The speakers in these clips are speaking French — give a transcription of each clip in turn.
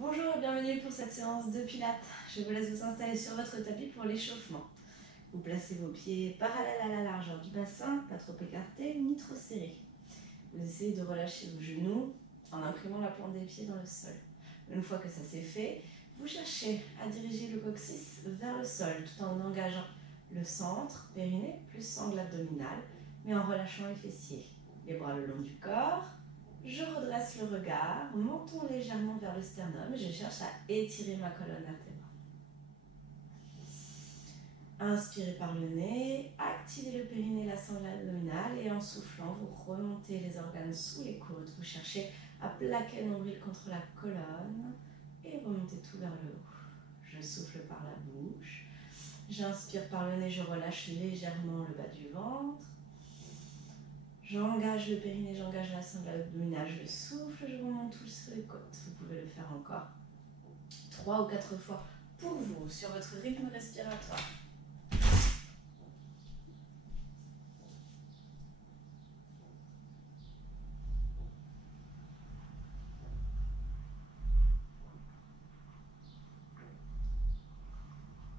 Bonjour et bienvenue pour cette séance de pilates. Je vous laisse vous installer sur votre tapis pour l'échauffement. Vous placez vos pieds parallèles à la largeur du bassin, pas trop écartés ni trop serrés. Vous essayez de relâcher vos genoux en imprimant la plante des pieds dans le sol. Une fois que ça c'est fait, vous cherchez à diriger le coccyx vers le sol tout en engageant le centre, périnée plus sangle abdominale, mais en relâchant les fessiers. Les bras le long du corps. Je redresse le regard, menton légèrement vers le sternum, je cherche à étirer ma colonne vertébrale. Inspirez par le nez, activez le périnée, la sangle abdominale et en soufflant, vous remontez les organes sous les côtes. Vous cherchez à plaquer le nombril contre la colonne et remontez tout vers le haut. Je souffle par la bouche, j'inspire par le nez, je relâche légèrement le bas du ventre. J'engage le périnée, j'engage la sangle abdominale, je souffle, je remonte tout sur les côtes. Vous pouvez le faire encore 3 ou 4 fois pour vous, sur votre rythme respiratoire.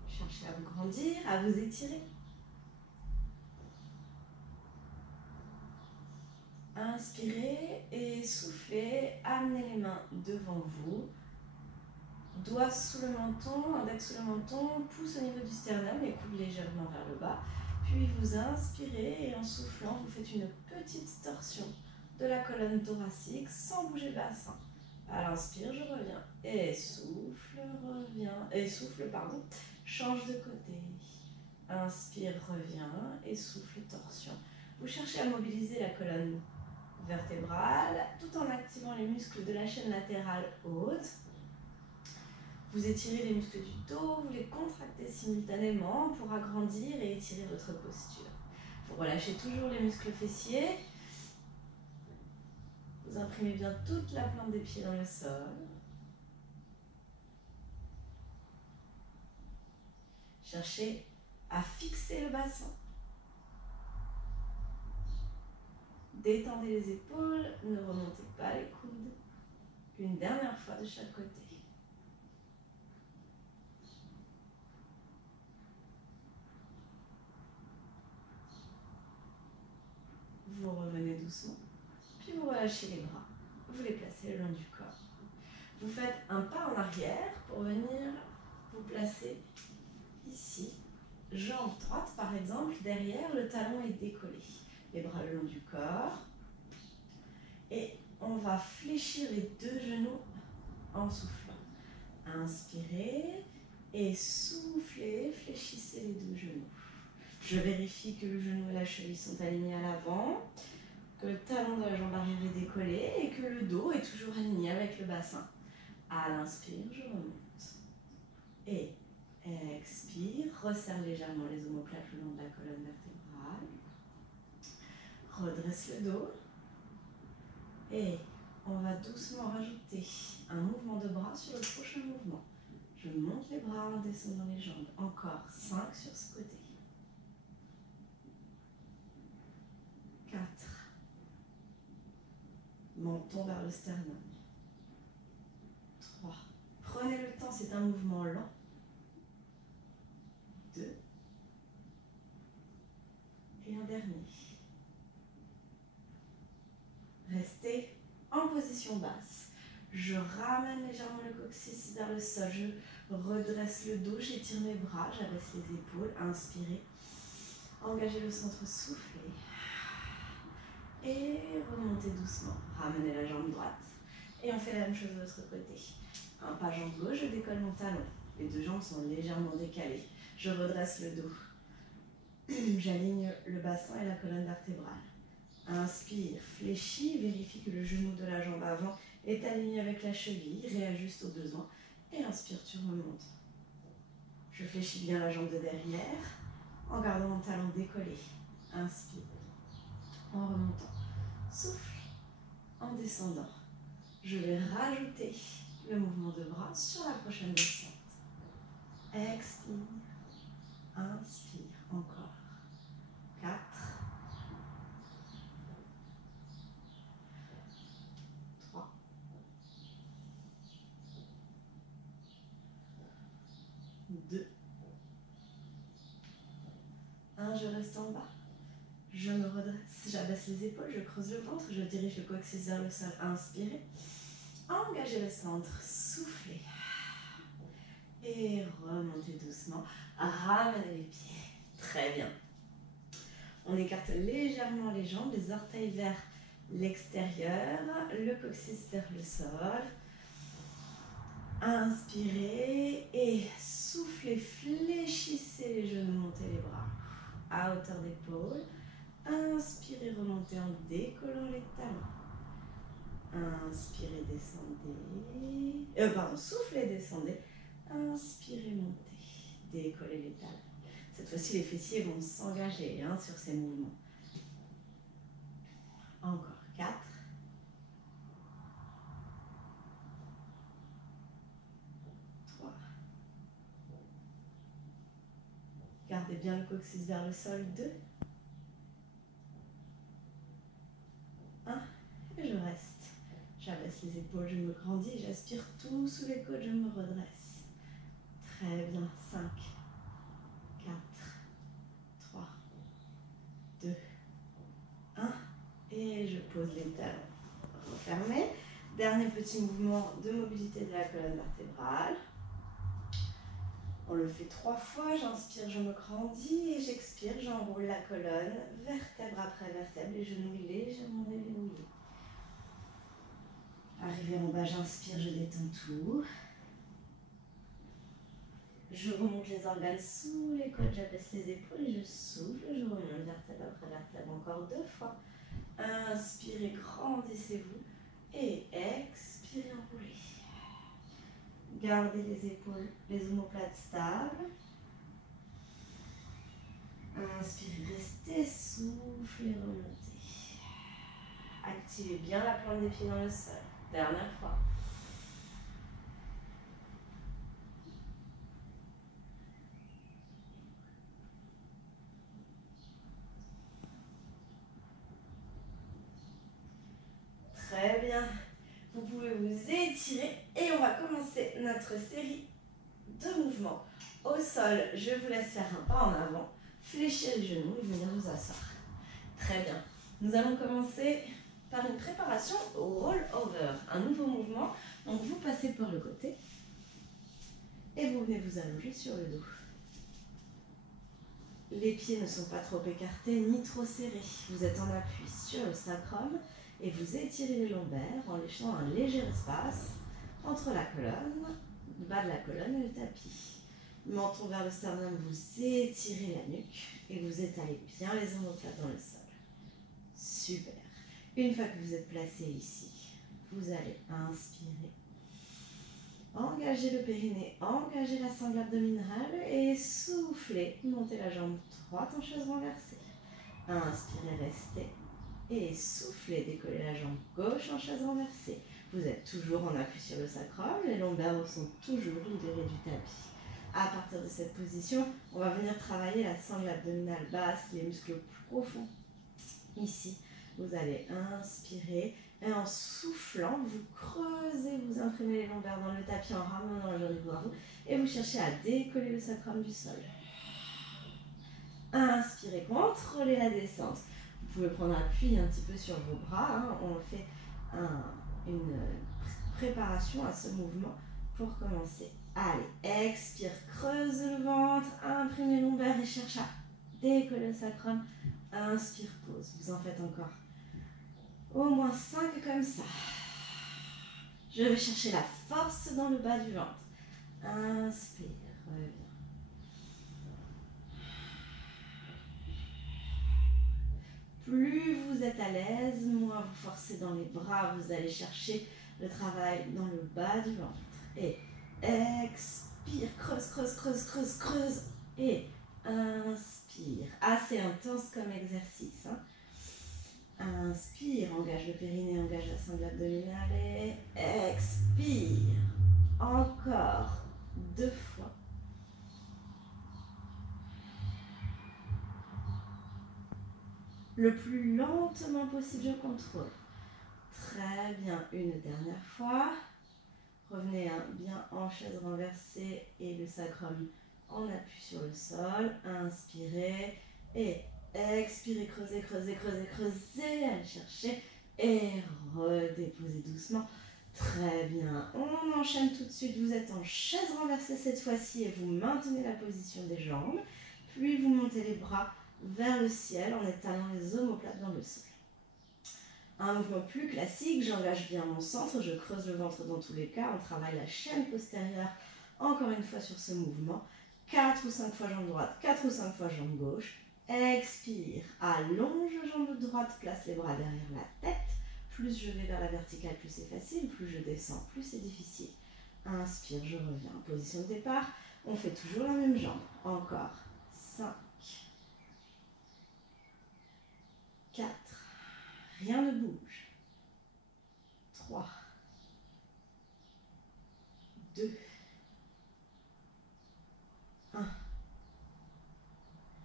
Cherchez à vous grandir, à vous étirer. Inspirez et soufflez, amenez les mains devant vous. Doigts sous le menton, index sous le menton, pouce au niveau du sternum et coude légèrement vers le bas. Puis vous inspirez et en soufflant, vous faites une petite torsion de la colonne thoracique sans bouger le bassin. À l'inspire, je reviens et souffle, reviens et souffle, pardon, change de côté. Inspire, reviens et souffle, torsion. Vous cherchez à mobiliser la colonne vertébrale tout en activant les muscles de la chaîne latérale haute. Vous étirez les muscles du dos, vous les contractez simultanément pour agrandir et étirer votre posture. Vous relâchez toujours les muscles fessiers. Vous imprimez bien toute la plante des pieds dans le sol. Cherchez à fixer le bassin. Détendez les épaules, ne remontez pas les coudes. Une dernière fois de chaque côté. Vous revenez doucement, puis vous relâchez les bras. Vous les placez le long du corps. Vous faites un pas en arrière pour venir vous placer ici. Jambe droite par exemple, derrière, le talon est décollé. Les bras le long du corps. Et on va fléchir les deux genoux en soufflant. Inspirez et soufflez, fléchissez les deux genoux. Je vérifie que le genou et la cheville sont alignés à l'avant, que le talon de la jambe arrière est décollé et que le dos est toujours aligné avec le bassin. À l'inspire, je remonte. Et expire, resserre légèrement les omoplates le long de la colonne vertébrale. Redresse le dos. Et on va doucement rajouter un mouvement de bras sur le prochain mouvement. Je monte les bras en descendant les jambes. Encore 5 sur ce côté. 4. Menton vers le sternum. 3. Prenez le temps, c'est un mouvement lent. 2. Et un dernier. Restez en position basse. Je ramène légèrement le coccyx vers le sol. Je redresse le dos, j'étire mes bras, j'abaisse les épaules. Inspirez. Engagez le centre, soufflez. Et remontez doucement. Ramenez la jambe droite. Et on fait la même chose de l'autre côté. Un pas jambe gauche, je décolle mon talon. Les deux jambes sont légèrement décalées. Je redresse le dos. J'aligne le bassin et la colonne vertébrale. Inspire, fléchis, vérifie que le genou de la jambe avant est aligné avec la cheville, réajuste au besoin. Et inspire, tu remontes. Je fléchis bien la jambe de derrière en gardant mon talon décollé. Inspire, en remontant. Souffle, en descendant. Je vais rajouter le mouvement de bras sur la prochaine descente. Expire, inspire, encore. 4, 3, je me redresse, j'abaisse les épaules, je creuse le ventre, je dirige le coccyx vers le sol. Inspirez. Engagez le centre, soufflez. Et remontez doucement. Ramenez les pieds. Très bien. On écarte légèrement les jambes, les orteils vers l'extérieur, le coccyx vers le sol. Inspirez et soufflez, fléchissez les genoux, montez les bras à hauteur d'épaule. Inspirez, remontez en décollant les talons. Inspirez, descendez. Soufflez, descendez. Inspirez, montez. Décollez les talons. Cette fois-ci, les fessiers vont s'engager sur ces mouvements. Encore 4. 3. Gardez bien le coccyx vers le sol. 2. 1. Et je reste. J'abaisse les épaules, je me grandis, j'aspire tout sous les côtes, je me redresse. Très bien. 5. 4. 3. 2. 1. Et je pose les talons. Refermez. Dernier petit mouvement de mobilité de la colonne vertébrale. On le fait 3 fois. J'inspire, je me grandis et j'expire, j'enroule la colonne, vertèbre après vertèbre, les genoux légèrement déverrouillés. Arrivé en bas, j'inspire, je détends tout. Je remonte les organes sous les côtes, j'abaisse les épaules et je souffle. Je remonte vertèbre après vertèbre encore 2 fois. Inspirez, grandissez-vous et expirez, enroulez. Gardez les épaules, les omoplates stables. Inspirez, restez, soufflez, remontez. Activez bien la plante des pieds dans le sol. Dernière fois. Très bien. Vous pouvez vous étirer et on va commencer notre série de mouvements. Au sol, je vous laisse faire un pas en avant, fléchir les genoux et venir vous asseoir. Très bien. Nous allons commencer par une préparation au roll-over, un nouveau mouvement. Donc vous passez par le côté et vous venez vous allonger sur le dos. Les pieds ne sont pas trop écartés ni trop serrés. Vous êtes en appui sur le sacrum et vous étirez les lombaires en laissant un léger espace entre la colonne, le bas de la colonne et le tapis. Menton vers le sternum, vous étirez la nuque et vous étalez bien les omoplates dans le sol. Super. Une fois que vous êtes placé ici, vous allez inspirer. Engagez le périnée, engagez la sangle abdominale et soufflez. Montez la jambe droite en chaise renversée. Inspirez, restez. Et soufflez, décollez la jambe gauche en chaise renversée. Vous êtes toujours en appui sur le sacrum, les lombaires sont toujours libérés du tapis. À partir de cette position, on va venir travailler la sangle abdominale basse, les muscles profonds. Ici, vous allez inspirer et en soufflant, vous creusez, vous imprimez les lombaires dans le tapis en ramenant le genou vers vous et vous cherchez à décoller le sacrum du sol. Inspirez, contrôlez la descente. Vous pouvez prendre appui un petit peu sur vos bras. On fait une préparation à ce mouvement pour commencer. Allez, expire, creuse le ventre, imprime les lombaires et cherche à décoller le sacrum. Inspire, pause. Vous en faites encore au moins 5 comme ça. Je vais chercher la force dans le bas du ventre. Inspire, reviens. Plus vous êtes à l'aise, moins vous forcez dans les bras, vous allez chercher le travail dans le bas du ventre. Et expire, creuse, creuse, creuse, creuse, creuse. Et inspire. Assez intense comme exercice. Inspire, engage le périnée, engage la sangle abdominale et expire. Encore 2 fois. Le plus lentement possible, je contrôle. Très bien, une dernière fois. Revenez bien en chaise renversée et le sacrum en appui sur le sol. Inspirez et Expirez, creusez, creusez, creusez, creusez. Allez chercher et redéposez doucement. Très bien. On enchaîne tout de suite. Vous êtes en chaise renversée cette fois-ci et vous maintenez la position des jambes. Puis vous montez les bras vers le ciel en étalant les omoplates dans le sol. Un mouvement plus classique, j'engage bien mon centre, je creuse le ventre dans tous les cas, on travaille la chaîne postérieure encore une fois sur ce mouvement. 4 ou 5 fois jambe droite, 4 ou 5 fois jambe gauche. Expire, allonge jambe droite, place les bras derrière la tête. Plus je vais vers la verticale, plus c'est facile, plus je descends, plus c'est difficile. Inspire, je reviens en position de départ. On fait toujours la même jambe. Encore 5, 4, rien ne bouge. 3, 2, 1.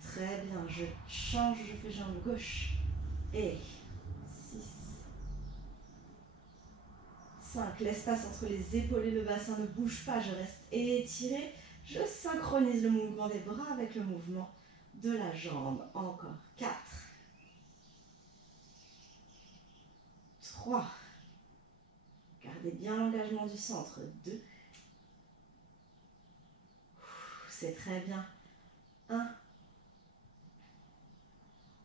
Très bien, je change, je fais jambe gauche. Et 6, 5. L'espace entre les épaules et le bassin ne bouge pas, je reste étiré. Je synchronise le mouvement des bras avec le mouvement de la jambe. Encore 4, 3. Gardez bien l'engagement du centre. 2. C'est très bien. 1.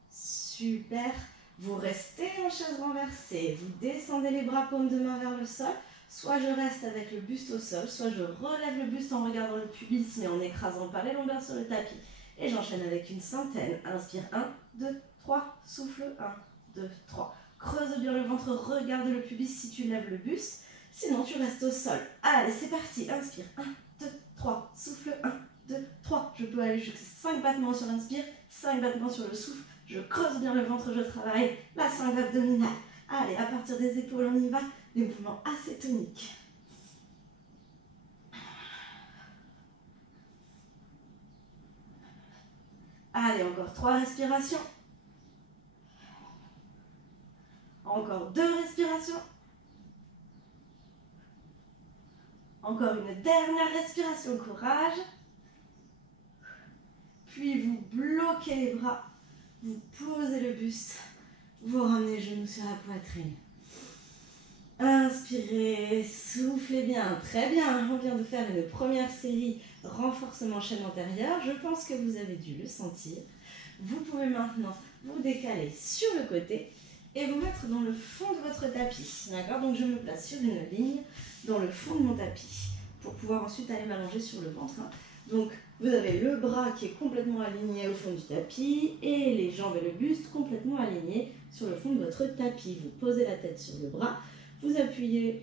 Super. Vous restez en chaise renversée. Vous descendez les bras paume de main vers le sol. Soit je reste avec le buste au sol, soit je relève le buste en regardant le pubis, mais en n'écrasant pas les longueurs sur le tapis. Et j'enchaîne avec une centaine. Inspire 1, 2, 3. Souffle 1, 2, 3. Creuse bien le ventre, regarde le pubis si tu lèves le buste. Sinon, tu restes au sol. Allez, c'est parti. Inspire 1, 2, 3. Souffle 1, 2, 3. Je peux aller jusqu'à 5 battements sur l'inspire, 5 battements sur le souffle. Je creuse bien le ventre, je travaille la cingle abdominale. Allez, à partir des épaules, on y va. Des mouvements assez toniques. Allez, encore 3 respirations. Encore 2 respirations. Encore une dernière respiration, courage. Puis vous bloquez les bras, vous posez le buste, vous ramenez les genoux sur la poitrine. Inspirez, soufflez bien, très bien. On vient de faire une première série renforcement chaîne antérieure. Je pense que vous avez dû le sentir. Vous pouvez maintenant vous décaler sur le côté et vous mettre dans le fond de votre tapis. D'accord? Donc je me place sur une ligne dans le fond de mon tapis pour pouvoir ensuite aller m'allonger sur le ventre. Donc vous avez le bras qui est complètement aligné au fond du tapis et les jambes et le buste complètement alignés sur le fond de votre tapis. Vous posez la tête sur le bras. Vous appuyez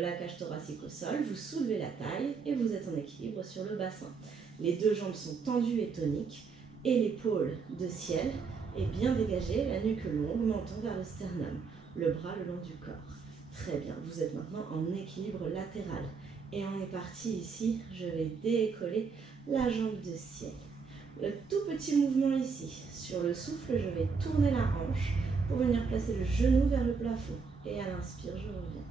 la cage thoracique au sol, vous soulevez la taille et vous êtes en équilibre sur le bassin. Les deux jambes sont tendues et toniques et l'épaule de ciel est bien dégagée, la nuque longue, menton vers le sternum, le bras le long du corps. Très bien, vous êtes maintenant en équilibre latéral. Et on est parti ici, je vais décoller la jambe de ciel. Le tout petit mouvement ici, sur le souffle, je vais tourner la hanche pour venir placer le genou vers le plafond. Et à l'inspire, je reviens.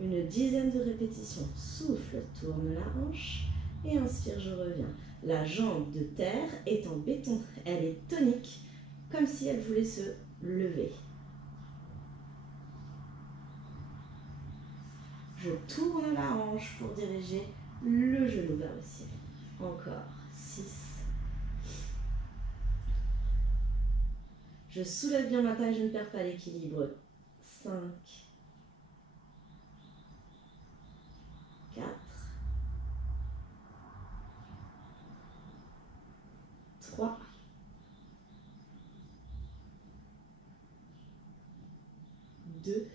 Une dizaine de répétitions. Souffle, tourne la hanche. Et inspire, je reviens. La jambe de terre est en béton. Elle est tonique, comme si elle voulait se lever. Je tourne la hanche pour diriger le genou vers le ciel. Encore. 6. Je soulève bien ma taille, je ne perds pas l'équilibre. 5. 4. 3. 2.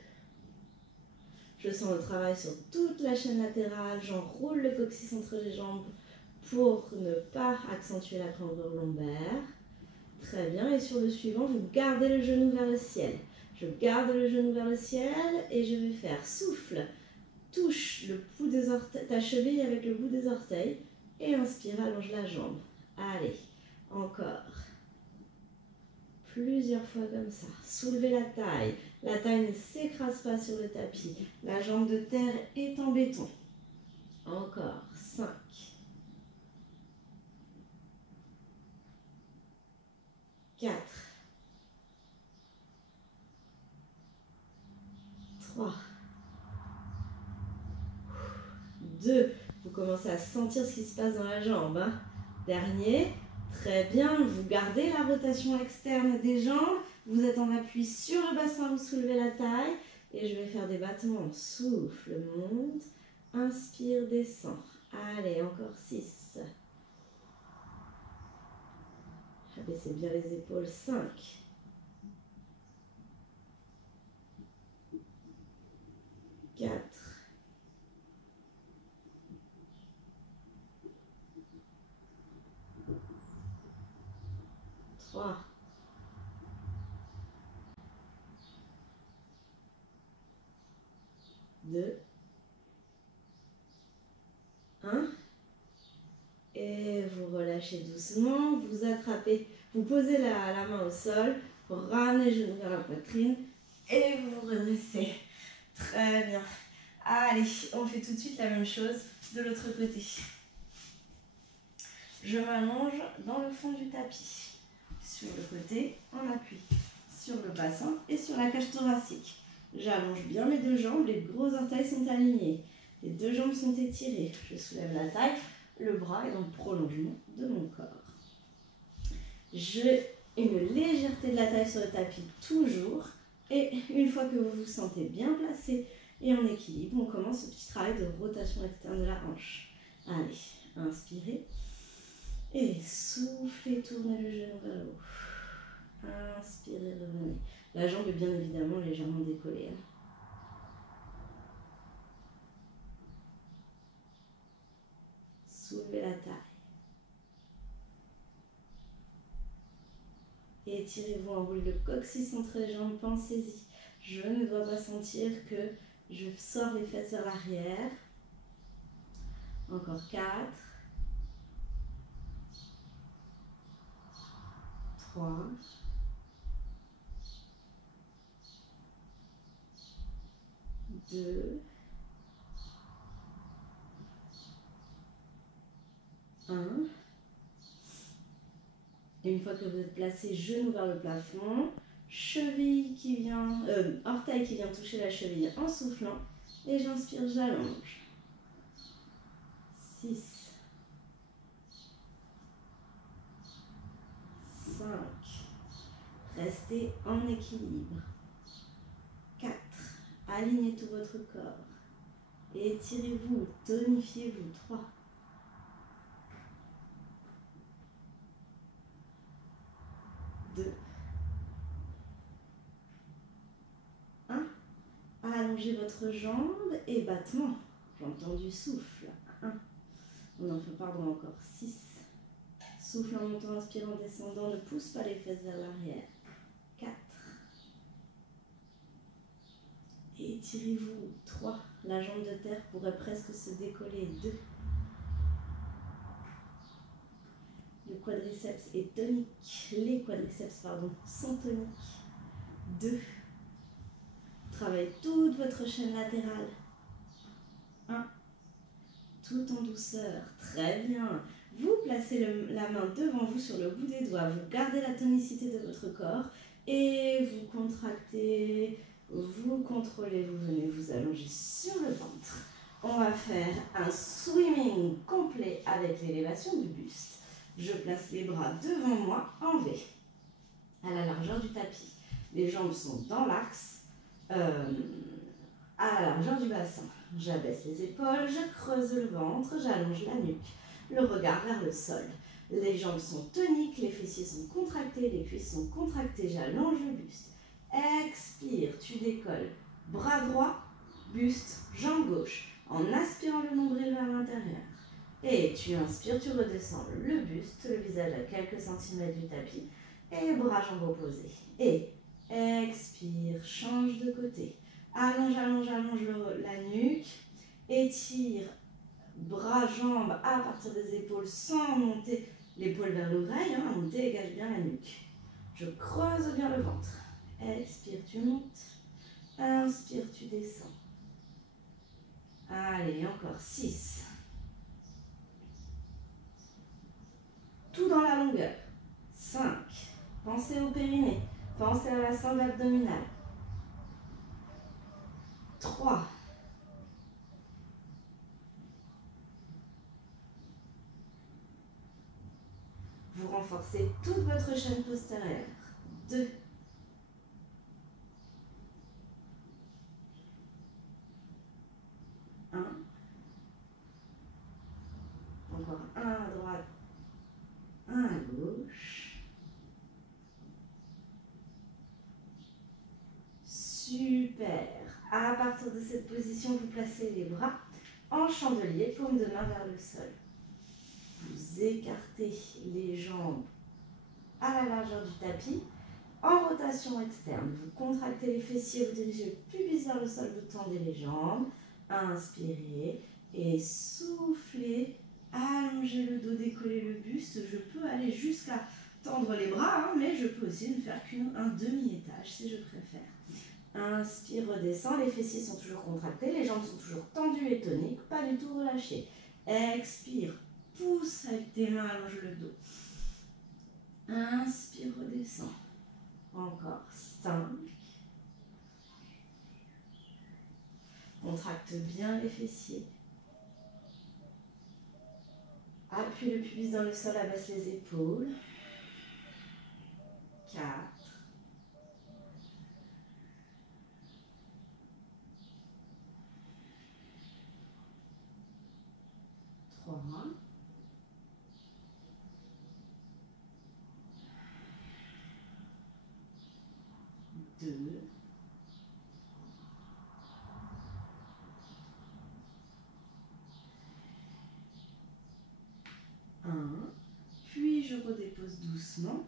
Je sens le travail sur toute la chaîne latérale. J'enroule le coccyx entre les jambes pour ne pas accentuer la cambrure lombaire. Très bien. Et sur le suivant, vous gardez le genou vers le ciel. Je garde le genou vers le ciel et je vais faire souffle. Touche le bout des orteils, ta cheville avec le bout des orteils. Et inspire, allonge la jambe. Allez, encore. Plusieurs fois comme ça. Soulevez la taille. La taille ne s'écrase pas sur le tapis. La jambe de terre est en béton. Encore. 5. 4. 3, 2. Vous commencez à sentir ce qui se passe dans la jambe. Hein. Dernier. Très bien. Vous gardez la rotation externe des jambes. Vous êtes en appui sur le bassin, vous soulevez la taille. Et je vais faire des battements. Souffle, monte. Inspire, descend. Allez, encore 6. Abaissez bien les épaules. 5. 4. 3. 2. 1. Et vous relâchez doucement, vous attrapez, vous posez la main au sol, vous ramenez les genoux vers la poitrine et vous vous redressez. Très bien. Allez, on fait tout de suite la même chose de l'autre côté. Je m'allonge dans le fond du tapis. Sur le côté, on appuie sur le bassin et sur la cage thoracique. J'allonge bien mes deux jambes, les gros orteils sont alignés. Les deux jambes sont étirées. Je soulève la taille, le bras est dans le prolongement de mon corps. J'ai une légèreté de la taille sur le tapis toujours. Et une fois que vous vous sentez bien placé et en équilibre, on commence ce petit travail de rotation externe de la hanche. Allez, inspirez. Et soufflez, tournez le genou vers le haut. Inspirez, revenez. La jambe est bien évidemment légèrement décollée. Hein. Soulevez la taille. Et étirez-vous, enroulez le coccyx entre les jambes, pensez-y. Je ne dois pas sentir que je sors les fesses vers l'arrière. Encore 4. 3. 2. 1. Et une fois que vous êtes placé, genou vers le plafond, cheville qui vient, orteil qui vient toucher la cheville en soufflant. Et j'inspire, j'allonge. 6. 5. Restez en équilibre. 4. Alignez tout votre corps. Étirez-vous, tonifiez-vous. 3. 2. 1. Allongez votre jambe et battement. J'entends du souffle. 1. On en fait, pardon, encore 6. Souffle en montant, inspire en descendant. Ne pousse pas les fesses vers l'arrière. 4. Étirez-vous. 3. La jambe de terre pourrait presque se décoller. 2. Le quadriceps est tonique. Les quadriceps, sont toniques. 2. Travaillez toute votre chaîne latérale. 1. Tout en douceur. Très bien. Vous placez la main devant vous sur le bout des doigts. Vous gardez la tonicité de votre corps et vous contractez, vous contrôlez. Vous venez vous allonger sur le ventre. On va faire un swimming complet avec l'élévation du buste. Je place les bras devant moi en V, à la largeur du tapis. Les jambes sont dans l'axe, à la largeur du bassin. J'abaisse les épaules, je creuse le ventre, j'allonge la nuque, le regard vers le sol. Les jambes sont toniques, les fessiers sont contractés, les cuisses sont contractées, j'allonge le buste. Expire, tu décolles. Bras droit, buste, jambe gauche, en aspirant le nombril vers l'intérieur. Et tu inspires, tu redescends le buste, le visage à quelques centimètres du tapis, et bras, jambes opposés. Et expire, change de côté. Allonge, allonge, allonge la nuque. Étire, bras, jambes à partir des épaules sans monter l'épaule vers l'oreille. Hein, on dégage bien la nuque. Je creuse bien le ventre. Expire, tu montes. Inspire, tu descends. Allez, encore 6. Tout dans la longueur. 5. Pensez au périnée. Pensez à la sangle abdominale. 3. Vous renforcez toute votre chaîne postérieure. 2. 1. Encore 1 à droite, 1 à gauche. Super. À partir de cette position, vous placez les bras en chandelier, paume de main vers le sol. Vous écartez les jambes à la largeur du tapis. En rotation externe, vous contractez les fessiers, vous dirigez le pubis vers le sol, vous tendez les jambes. Inspirez et soufflez. Allongez le dos, décollez le buste. Je peux aller jusqu'à tendre les bras, hein, mais je peux aussi ne faire qu'un demi-étage si je préfère. Inspire, redescend, les fessiers sont toujours contractés, les jambes sont toujours tendues et toniques, pas du tout relâchées. Expire, pousse avec tes mains, allonge le dos. Inspire, redescend. Encore 5. Contracte bien les fessiers. Appuie le pubis dans le sol, abaisse les épaules. 4. 3. 2. 1. Puis je redépose doucement.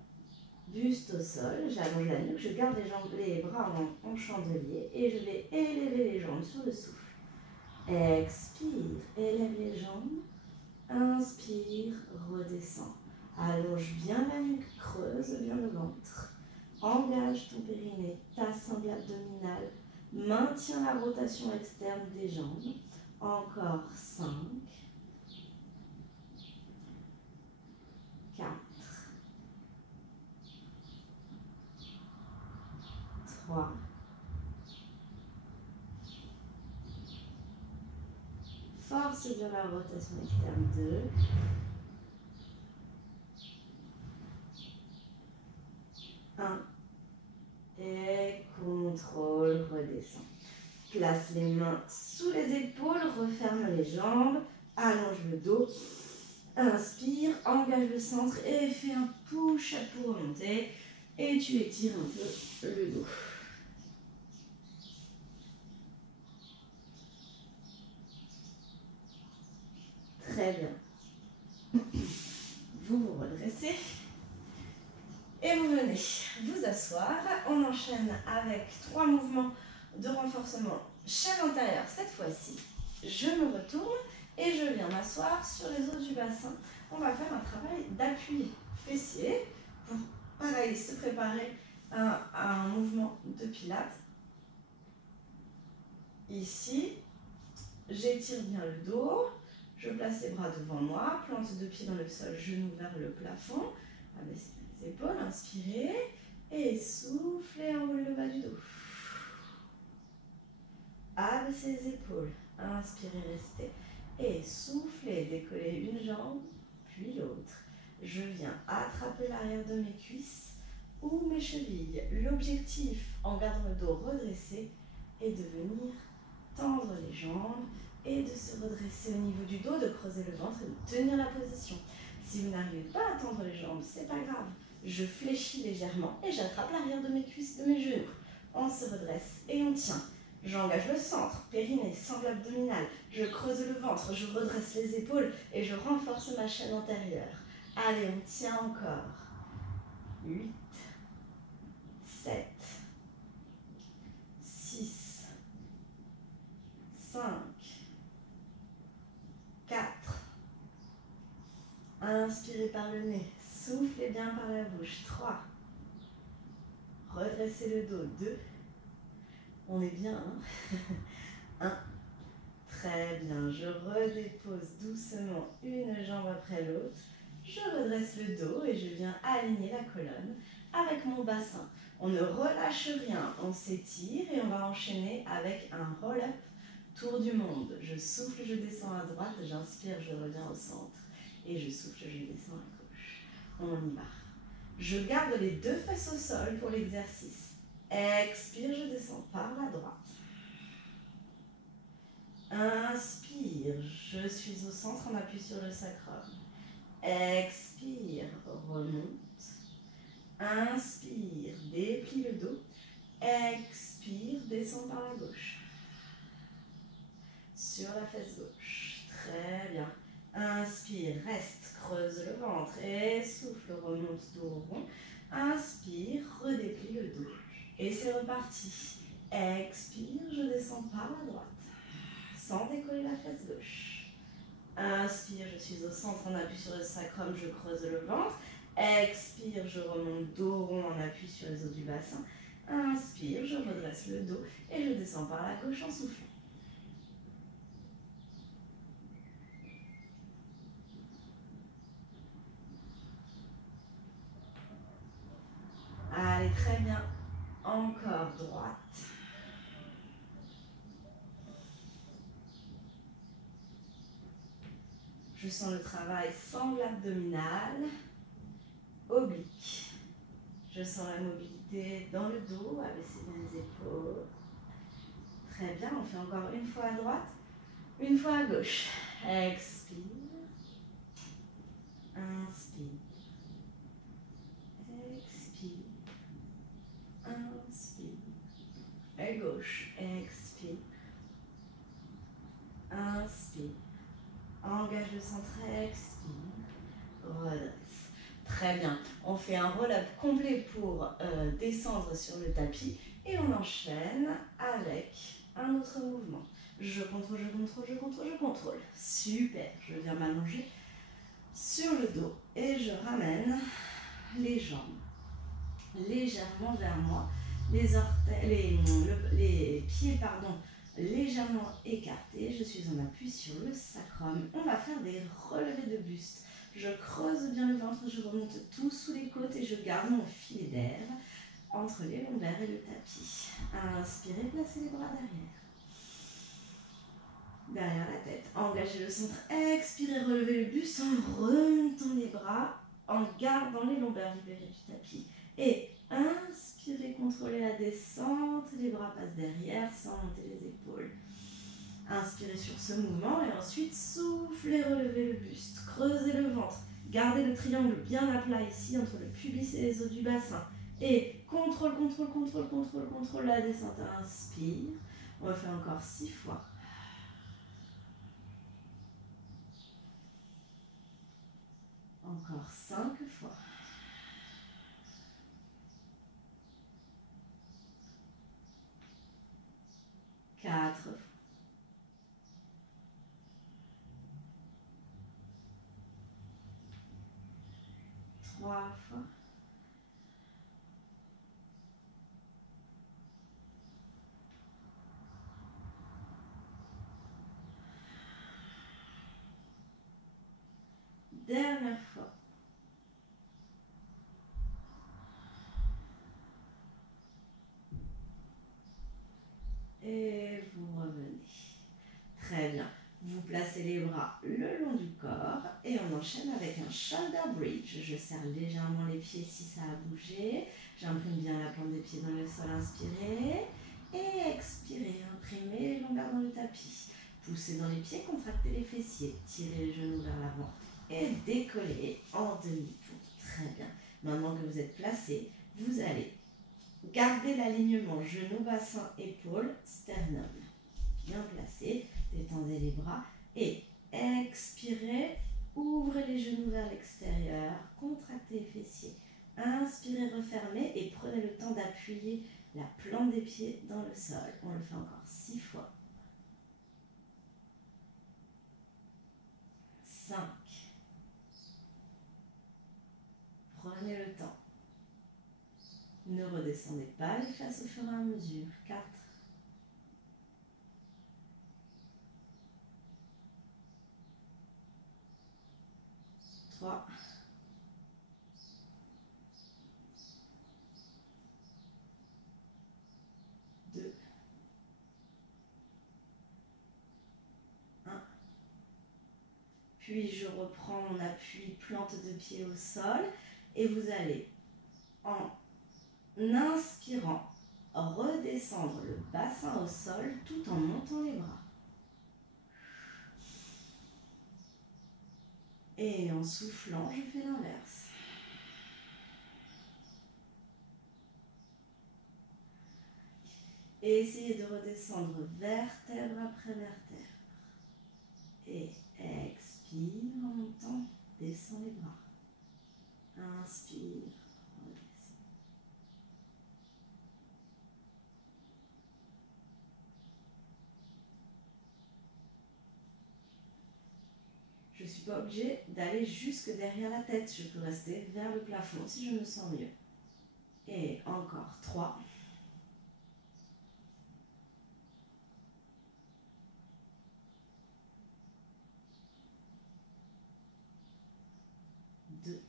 Buste au sol, j'allonge la nuque, je garde les bras en chandelier et je vais élever les jambes sur le souffle. Expire, élève les jambes. Inspire, redescends. Allonge bien la nuque, creuse bien le ventre. Engage ton périnée, ta sangle abdominale. Maintiens la rotation externe des jambes. Encore 5. 4. 3. 2. Force bien la rotation externe. 2. 1. Et contrôle, redescend. Place les mains sous les épaules, referme les jambes, allonge le dos. Inspire, engage le centre et fais un push-up pour remonter. Et tu étires un peu le dos. Très bien. Vous vous redressez. Et vous venez vous asseoir. On enchaîne avec 3 mouvements de renforcement chaîne antérieure cette fois-ci. Je me retourne et je viens m'asseoir sur les os du bassin. On va faire un travail d'appui fessier pour, pareil, se préparer à un mouvement de pilates. Ici, j'étire bien le dos, je place les bras devant moi, plante 2 pieds dans le sol, genoux vers le plafond, abaissez les épaules, inspirez et soufflez, enroule le bas du dos. Abaissez les épaules, inspirez, restez et soufflez, décollez une jambe puis l'autre. Je viens attraper l'arrière de mes cuisses ou mes chevilles. L'objectif, en gardant le dos redressé, est de venir tendre les jambes et de se redresser au niveau du dos, de creuser le ventre et de tenir la position. Si vous n'arrivez pas à tendre les jambes, c'est pas grave. Je fléchis légèrement et j'attrape l'arrière de mes cuisses, de mes genoux. On se redresse et on tient. J'engage le centre, périnée, sangle abdominale. Je creuse le ventre, je redresse les épaules et je renforce ma chaîne antérieure. Allez, on tient encore. 8, 7, 6, 5, 4. Inspirez par le nez, soufflez bien par la bouche. 3. Redressez le dos. 2. On est bien, hein? 1. Très bien, je redépose doucement une jambe après l'autre. Je redresse le dos et je viens aligner la colonne avec mon bassin. On ne relâche rien, on s'étire et on va enchaîner avec un roll-up, tour du monde. Je souffle, je descends à droite, j'inspire, je reviens au centre. Et je souffle, je descends à gauche. On y va. Je garde les deux fesses au sol pour l'exercice. Expire, je descends par la droite. Inspire, je suis au centre, on appuie sur le sacrum. Expire, remonte. Inspire, déplie le dos. Expire, descend par la gauche. Sur la fesse gauche. Très bien. Inspire, reste, creuse le ventre et souffle, remonte dos rond. Inspire, redéplie le dos. Et c'est reparti. Expire, je descends par la droite. Sans décoller la fesse gauche. Inspire, je suis au centre, on appuie sur le sacrum, je creuse le ventre. Expire, je remonte dos rond, on appuie sur les os du bassin. Inspire, je redresse le dos et je descends par la gauche en soufflant. Allez, très bien. Encore droite. Je sens le travail sangle abdominal, oblique. Je sens la mobilité dans le dos, abaisser bien les épaules. Très bien, on fait encore une fois à droite, une fois à gauche. Expire. Inspire. Expire. Inspire. Et gauche. Expire. Inspire. Engage le centre. Expire. Redresse. Très bien. On fait un roll-up complet pour descendre sur le tapis et on enchaîne avec un autre mouvement. Je contrôle, je contrôle, je contrôle, je contrôle. Super. Je viens m'allonger sur le dos et je ramène les jambes légèrement vers moi, les pieds légèrement écartés. Je suis en appui sur le sacrum. On va faire des relevés de buste. Je creuse bien le ventre, je remonte tout sous les côtes et je garde mon filet d'air entre les lombaires et le tapis. Inspirez, placez les bras derrière la tête. Engagez le centre, expirez, relevez le buste en remontant les bras, en gardant les lombaires libérés du tapis. Et inspirez, contrôlez la descente, les bras passent derrière sans monter les épaules. Inspirez sur ce mouvement et ensuite soufflez, relevez le buste, creusez le ventre. Gardez le triangle bien à plat ici entre le pubis et les os du bassin. Et contrôle, contrôle, contrôle, contrôle, contrôle la descente. Inspire. On refait encore 6 fois. Encore 5 fois. 4 fois. 3 fois. 1 fois. Et vous revenez. Très bien. Vous placez les bras le long du corps et on enchaîne avec un shoulder bridge. Je serre légèrement les pieds si ça a bougé. J'imprime bien la plante des pieds dans le sol, inspirez. Et expirez, imprimez les longueurs dans le tapis. Poussez dans les pieds, contractez les fessiers. Tirez les genoux vers l'avant et décollez en demi-tour. Très bien. Maintenant que vous êtes placé, vous allez garder l'alignement genou, bassin, épaule, sternum. Bien placé, détendez les bras et expirez, ouvrez les genoux vers l'extérieur, contractez les fessiers. Inspirez, refermez et prenez le temps d'appuyer la plante des pieds dans le sol. On le fait encore 6 fois. 5. Prenez le temps. Ne redescendez pas les fesses au fur et à mesure. 4. 3. Puis je reprends mon appui, plante de pied au sol. Et vous allez, en inspirant, redescendre le bassin au sol tout en montant les bras. Et en soufflant, je fais l'inverse. Et essayez de redescendre vertèbre après vertèbre. Et expire en montant, descends les bras. Inspire, redescends. Je ne suis pas obligée d'aller jusque derrière la tête. Je peux rester vers le plafond si je me sens mieux. Et encore 3. 2.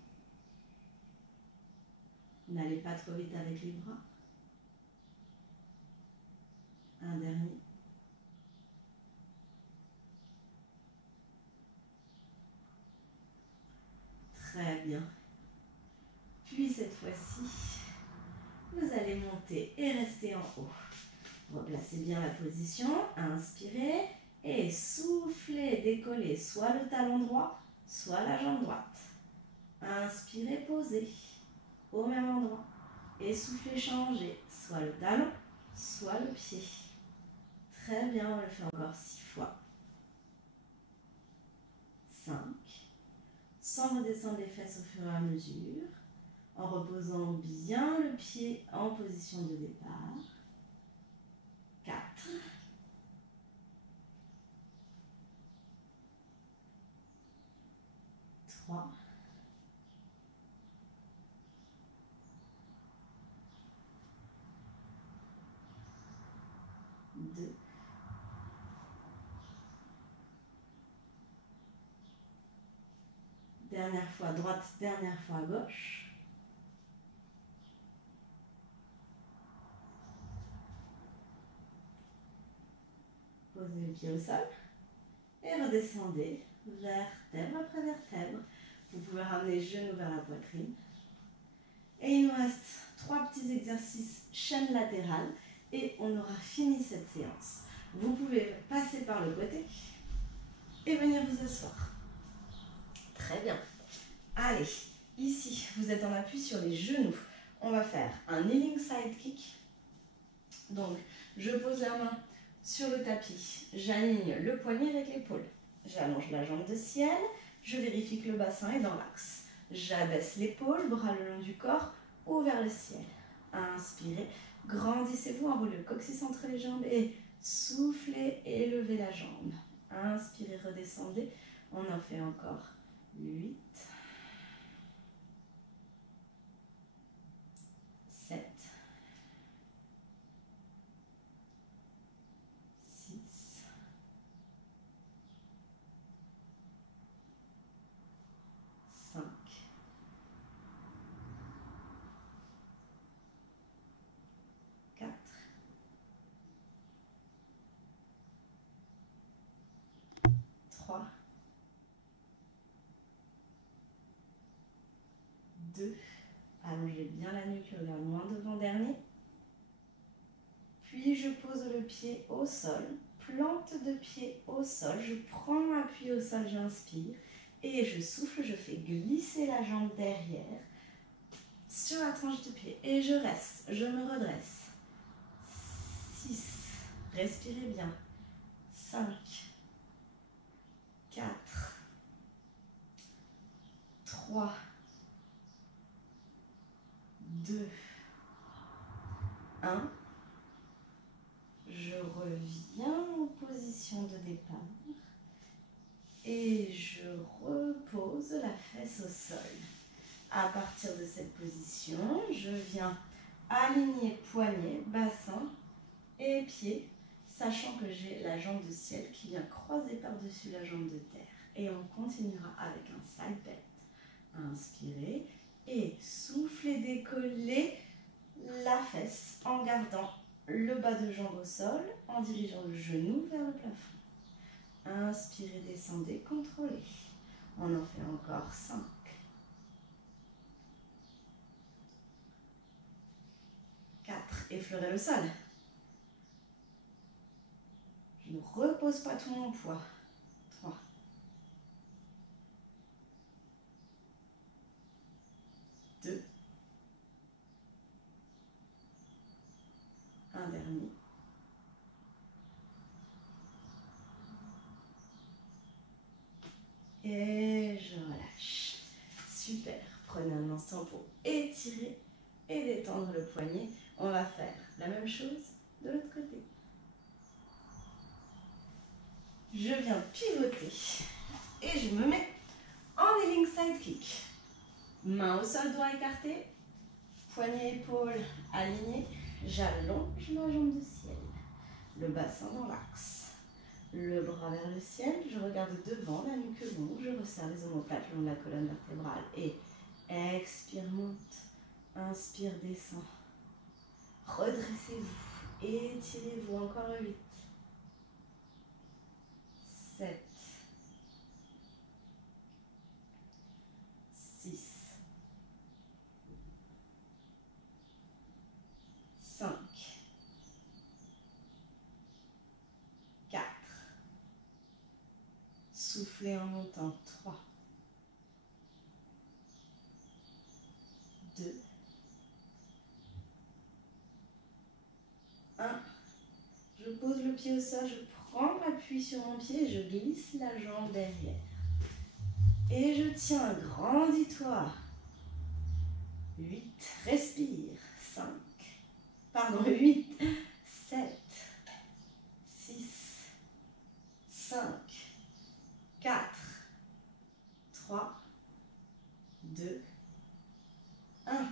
N'allez pas trop vite avec les bras. Un dernier. Très bien. Puis cette fois-ci, vous allez monter et rester en haut. Replacez bien la position. Inspirez et soufflez, décollez soit le talon droit, soit la jambe droite. Inspirez, posez au même endroit. Et soufflez, changez soit le talon, soit le pied. Très bien, on le fait encore 6 fois. 5. Sans redescendre les fesses au fur et à mesure. En reposant bien le pied en position de départ. 4. 3. 2. Dernière fois à droite, dernière fois à gauche. Posez le pied au sol et redescendez vertèbre après vertèbre. Vous pouvez ramener les genoux vers la poitrine. Et il nous reste 3 petits exercices chaîne latérale et on aura fini cette séance. Vous pouvez passer par le côté et venir vous asseoir. Très bien. Allez, ici, vous êtes en appui sur les genoux. On va faire un kneeling side kick. Donc, je pose la main sur le tapis. J'aligne le poignet avec l'épaule. J'allonge la jambe de ciel. Je vérifie que le bassin est dans l'axe. J'abaisse l'épaule, bras le long du corps, ou vers le ciel. Inspirez, grandissez-vous, enroulez le coccyx entre les jambes et soufflez, élevez la jambe. Inspirez, redescendez. On en fait encore 8. 7. 6. 5. 4. 3. 2. Allongez bien la nuque, le regarde loin devant, dernier. Puis je pose le pied au sol, plante de pied au sol. Je prends mon appui au sol, j'inspire. Et je souffle, je fais glisser la jambe derrière sur la tranche de pied. Et je reste, je me redresse. 6. Respirez bien. 5. 4. 3. 2. 1. Je reviens en position de départ et je repose la fesse au sol. À partir de cette position, je viens aligner poignet, bassin et pied, sachant que j'ai la jambe de ciel qui vient croiser par-dessus la jambe de terre. Et on continuera avec un side bend. Inspirez et soufflez, décollez la fesse en gardant le bas de jambe au sol, en dirigeant le genou vers le plafond. Inspirez, descendez, contrôlez. On en fait encore 5. 4. Effleurez le sol. Je ne repose pas tout mon poids. 3. 2. Un dernier. Et je relâche. Super. Prenez un instant pour étirer et détendre le poignet. On va faire la même chose de l'autre côté. Je viens pivoter et je me mets en kneeling side kick. Main au sol, doigt écarté, poignet, épaule alignés. J'allonge ma jambe du ciel. Le bassin dans l'axe. Le bras vers le ciel. Je regarde devant, la nuque longue. Je resserre les omoplates le long de la colonne vertébrale. Et expire, monte. Inspire, descend. Redressez-vous. Étirez-vous. Encore 8. 7. 6. 5. 4. Soufflez en montant. 3. 2. 1. Je pose le pied au sol, je prends appui sur mon pied et je glisse la jambe derrière. Et je tiens, grandis-toi. 8. Respire. 5. Pardon, 8. 7. 6. 5. 4. 3. 2. 1.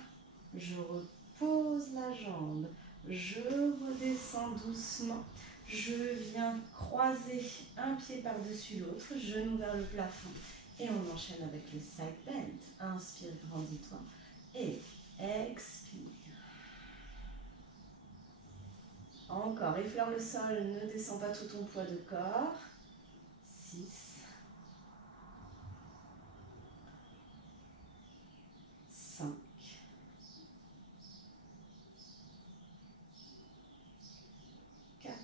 Je repose la jambe. Je redescends doucement. Je viens croiser un pied par-dessus l'autre, genou vers le plafond. Et on enchaîne avec le side bend. Inspire, grandis-toi. Et expire. Encore, effleure le sol, ne descends pas tout ton poids de corps. 6. 5. 4.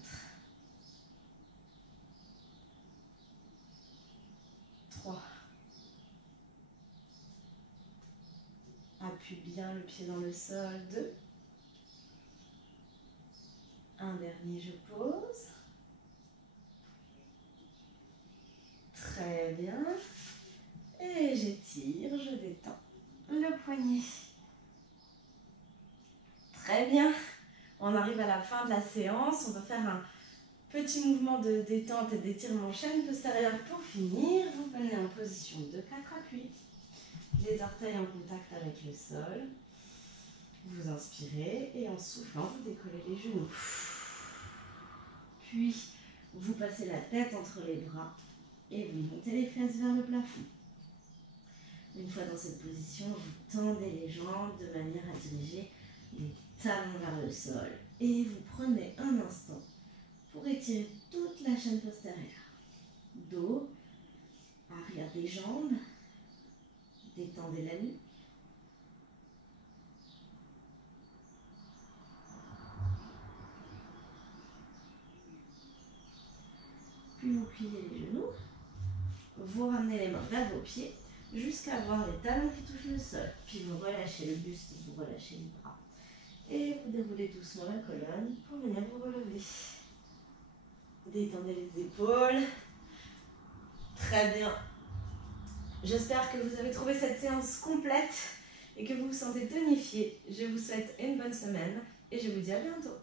3. Appuie bien le pied dans le sol. 2. Un dernier, je pose. Très bien. Et j'étire, je détends le poignet. Très bien. On arrive à la fin de la séance. On va faire un petit mouvement de détente et d'étirement chaîne postérieure pour finir. Vous venez en position de 4 appuis. Les orteils en contact avec le sol. Vous inspirez et en soufflant, vous décollez les genoux. Puis, vous passez la tête entre les bras et vous montez les fesses vers le plafond. Une fois dans cette position, vous tendez les jambes de manière à diriger les talons vers le sol. Et vous prenez un instant pour étirer toute la chaîne postérieure. Dos, arrière des jambes, détendez la nuque. Puis vous pliez les genoux, vous ramenez les mains vers vos pieds jusqu'à voir les talons qui touchent le sol. Puis vous relâchez le buste, vous relâchez les bras. Et vous déroulez doucement la colonne pour venir vous relever. Détendez les épaules. Très bien. J'espère que vous avez trouvé cette séance complète et que vous vous sentez tonifié. Je vous souhaite une bonne semaine et je vous dis à bientôt.